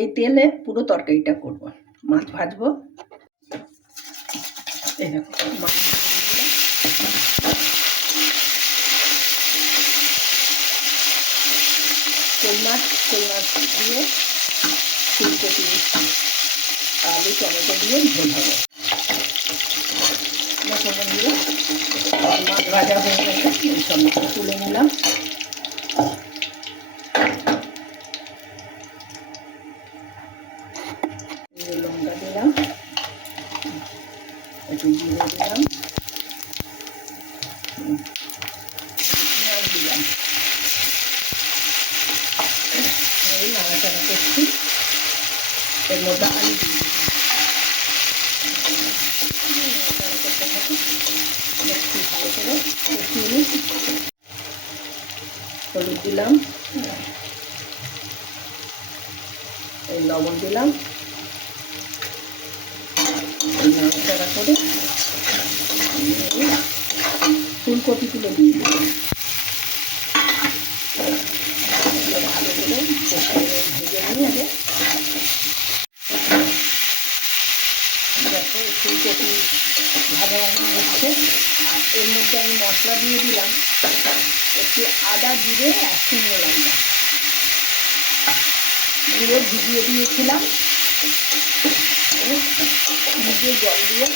এই তেলে পুরো তরকারিটা করব। মাছ ভাজবো। এই দেখো মাছ কই মাছ দিয়ে ফুলকপি আলু টমেটো দিয়ে ঝোল হবে। দিয়ে মাছ ভাজা হয়ে গেছে, এই সব তুলে নিলাম। লঙ্কা দিলাম, একটু জিরে দিলাম, দিলাম, এই নাড়াচাড়া করছি। এর মধ্যে আলু দিয়ে নাড়াচাড়া করতে থাকি, একটু ভালো করে কষিয়ে নিই। হলুদ দিলাম, এই লবণ দিলাম, নাড়াচাড়া করে ফুলকপিগুলো দিয়ে দিলাম। ভালো করে ভেজে নিই আগে। দেখো ফুলকপি ভাজা হচ্ছে, আর এর মধ্যে আমি মশলা দিয়ে দিলাম একটু আদা জিরে আর শুকনো লঙ্কা দিয়ে ভিজিয়ে দিয়েছিলাম। নিজে জল দিয়ে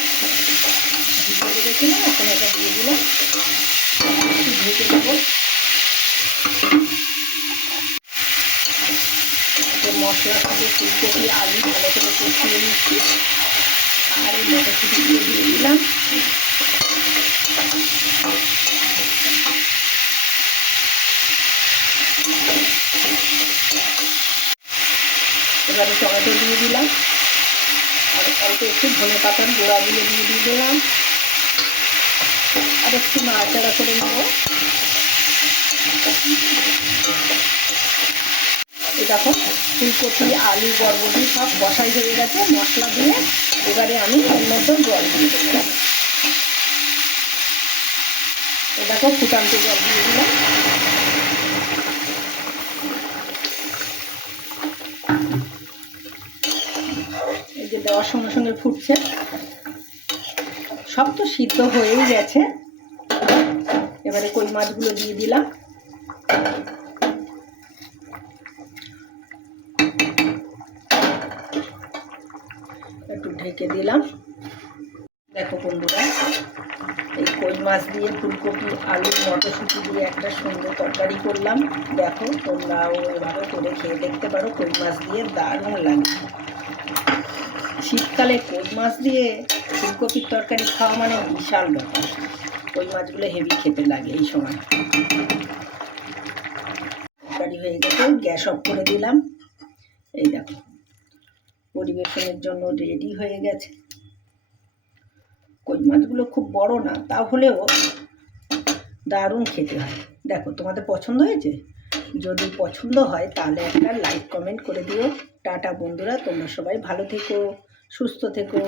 ভিজিয়ে রেখেছিলাম, এখন এটা দিয়ে দিলাম, একটু ঢেকে দেবো। মশলা থেকে ফুলকপি আলু ভালো করে কষিয়ে নিচ্ছি, আর এই মটরশুঁটিগুলো দিয়ে দিলাম। এবারে টমেটো দিয়ে দিলাম, আর অল্প একটু ধনে পাতার গোড়াগুলো দিয়ে দিলাম, আর একটু নাড়াচাড়া করে নেব। এই দেখো ফুলকপি আলু বরবটি সব কষাই হয়ে গেছে মশলা দিয়ে। এবারে আমি এর মধ্যে জল দিয়ে দেবো। এই দেখো ফুটান্ত জল দিয়ে দিলাম। এই যে দেওয়ার সঙ্গে সঙ্গে ফুটছে, সব তো সিদ্ধ হয়েই গেছে। এবারে কই মাছগুলো দিয়ে দিলাম। একটু ঢেকে দিলাম। দেখো বন্ধুরা, এই কই মাছ দিয়ে ফুলকপি আলু মটরশুঁটি দিয়ে একটা সুন্দর তরকারি করলাম। দেখো তোমরাও এভাবে করে খেয়ে দেখতে পারো, কই মাছ দিয়ে দারুণ লাগে। শীতকালে কই মাছ দিয়ে ফুলকপির তরকারি খাওয়া মানে বিশাল ব্যাপার। কই মাছগুলো হেভি খেতে লাগে এই সময়। তরকারি হয়ে গেছে, গ্যাস অফ করে দিলাম। এই দেখো পরিবেশনের জন্য রেডি হয়ে গেছে। কই মাছগুলো খুব বড় না, তাহলেও দারুণ খেতে হয়। দেখো তোমাদের পছন্দ হয়েছে? যদি পছন্দ হয় তাহলে একটা লাইক কমেন্ট করে দিও। টাটা বন্ধুরা, তোমরা সবাই ভালো থেকো, সুস্থ থেকো।